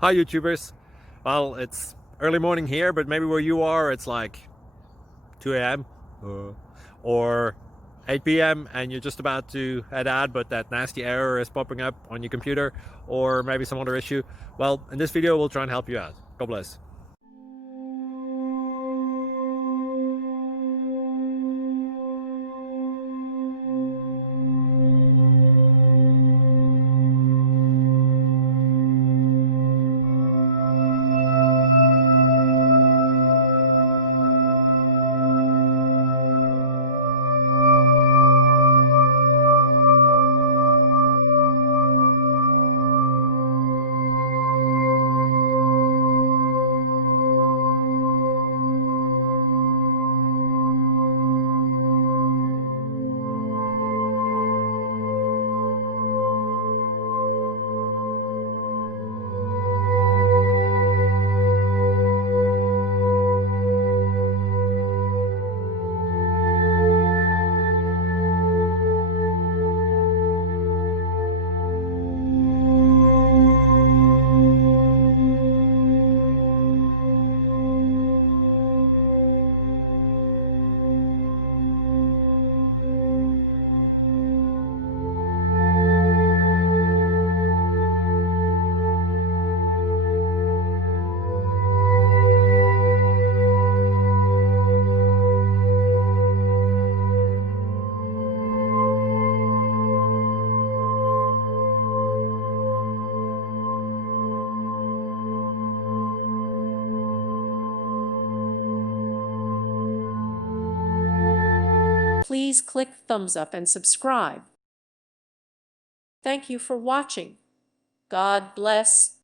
Hi YouTubers. Well, it's early morning here, but maybe where you are it's like 2 a.m. or 8 p.m. and you're just about to head out, but that nasty error is popping up on your computer, or maybe some other issue. Well, in this video we'll try and help you out. God bless. Please click thumbs up and subscribe. Thank you for watching. God bless.